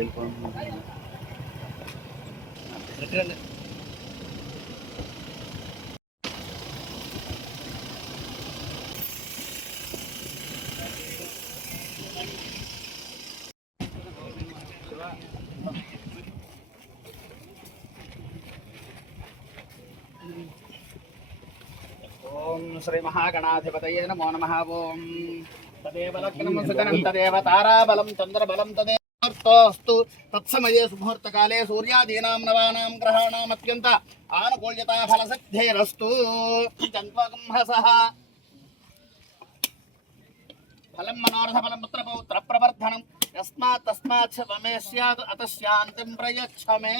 ఓం శ్రీ మహాగణాధిపతయే నమో నమః. ఓం తదేవ లగ్నం సుగణం తదేవ తారాబలం చంద్రబలం తదేవస్తు తత్సమయే సుముహూర్తకాలే సూర్యాదీనాం నవానాం గ్రహాణాం అత్యంత ఆనుకూల్యతా ఫలసిద్ధిరస్తు. జన్మగంహసః ఫలం మనోరథఫలం పుత్రపౌత్ర ప్రవర్ధనం యస్మాత్ తస్మాత్ వమే స్యాద్ అతశాంతిం ప్రయచ్చ మే.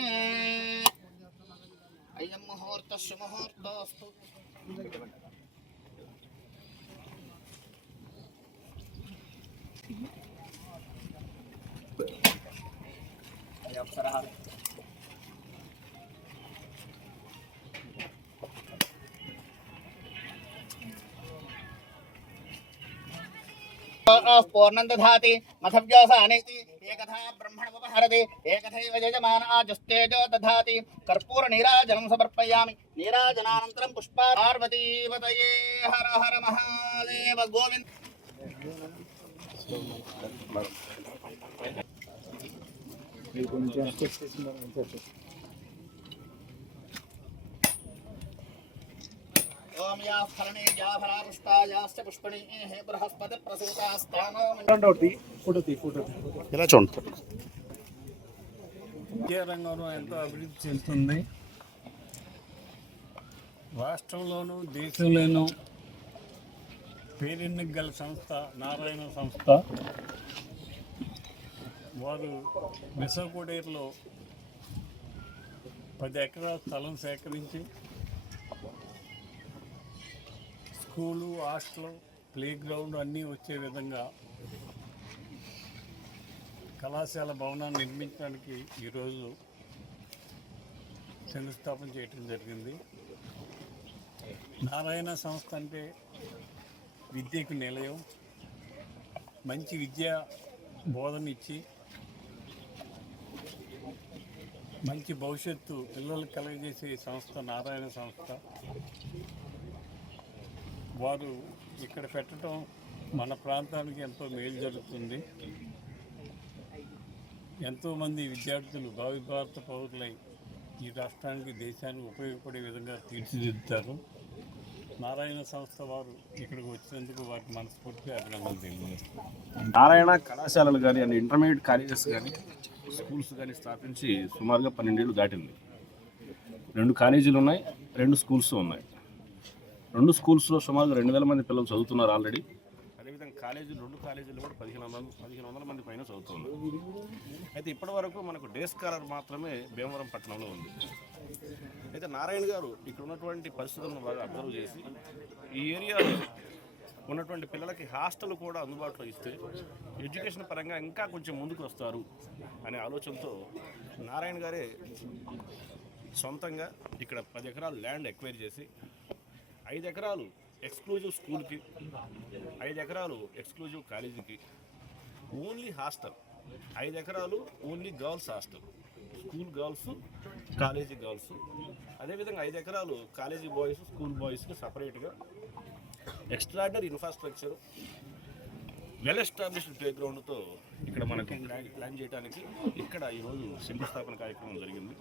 అయం ముహూర్త శుముహూర్తోస్తు. అప్సరః పూర్ణం దధాతి మథవ్యాసానేతి ఏకథా బ్రహ్మణముపహరతి ఏకథైవ యజమాన ఆజస్తేజో దధాతి. కర్పూర నీరాజనం సమర్పయామి. నీరాజనానంతరం పుష్పా. పార్వతీపతయే హర హర మహాదేవ. గోవింద ఓం యా ఫలనే యా ఫలాపుష్పాయాశ్చ పుష్పణీః బృహస్పతి ప్రసూతాస్తానో. ఇలా చూడండి. విద్యా రంగంలో ఎంతో అభివృద్ధి చెందుతుంది. రాష్ట్రంలోనూ దేశంలోనూ పేరెన్నిక గల సంస్థ నారాయణ సంస్థ. వారు విసవకోడేరులో 10 ఎకరాల స్థలం సేకరించి స్కూలు, హాస్టల్, ప్లే గ్రౌండ్ అన్నీ వచ్చే విధంగా కళాశాల భవనాన్ని నిర్మించడానికి ఈరోజు శంకుస్థాపన చేయటం జరిగింది. నారాయణ సంస్థ అంటే విద్యకు నిలయం, మంచి విద్యా బోధన ఇచ్చి మంచి భవిష్యత్తు పిల్లలకు కలగజేసే సంస్థ నారాయణ సంస్థ. వారు ఇక్కడ పెట్టడం మన ప్రాంతానికి ఎంతో మేలు జరుగుతుంది. ఎంతోమంది విద్యార్థులు భావి భారత పౌరులై ఈ రాష్ట్రానికి, దేశానికి ఉపయోగపడే విధంగా తీర్చిదిద్దుతారు. నారాయణ సంస్థ వారు ఇక్కడికి వచ్చినందుకు వారికి మనస్ఫూర్తిగా అభినందనలు తెలియజేస్తారు. నారాయణ కళాశాలలు కానీ అండ్ ఇంటర్మీడియట్ కాలేజెస్ కానీ స్కూల్స్ కానీ స్థాపించి సుమారుగా 12 ఏళ్ళు దాటింది. 2 కాలేజీలు ఉన్నాయి, 2 స్కూల్స్ ఉన్నాయి. 2 స్కూల్స్లో సుమారుగా 2000 మంది పిల్లలు చదువుతున్నారు ఆల్రెడీ. అదేవిధంగా కాలేజీలు 2 కాలేజీలు కూడా 1500 మంది పైన చదువుతున్నారు. అయితే ఇప్పటి వరకు మనకు డే స్కాలర్ మాత్రమే భీమవరం పట్టణంలో ఉంది. అయితే నారాయణ గారు ఇక్కడ ఉన్నటువంటి పరిస్థితులను బాగా అబ్జర్వ్ చేసి ఈ ఏరియాలో ఉన్నటువంటి పిల్లలకి హాస్టల్ కూడా అందుబాటులో ఇస్తే ఎడ్యుకేషన్ పరంగా ఇంకా కొంచెం ముందుకు వస్తారు అనే ఆలోచనతో నారాయణ గారే సొంతంగా ఇక్కడ 10 ఎకరాలు ల్యాండ్ ఎక్వైర్ చేసి 5 ఎకరాలు ఎక్స్క్లూజివ్ స్కూల్కి, 5 ఎకరాలు ఎక్స్క్లూజివ్ కాలేజీకి, ఓన్లీ హాస్టల్ 5 ఎకరాలు only girls hostel, school girls, college girls. అదేవిధంగా 5 ఎకరాలు కాలేజీ బాయ్స్, స్కూల్ బాయ్స్కి సపరేట్గా extraordinary infrastructure, well established play గ్రౌండ్తో ఇక్కడ మనకు ప్లాన్ చేయడానికి ఇక్కడ ఈరోజు శంకుస్థాపన కార్యక్రమం జరిగింది.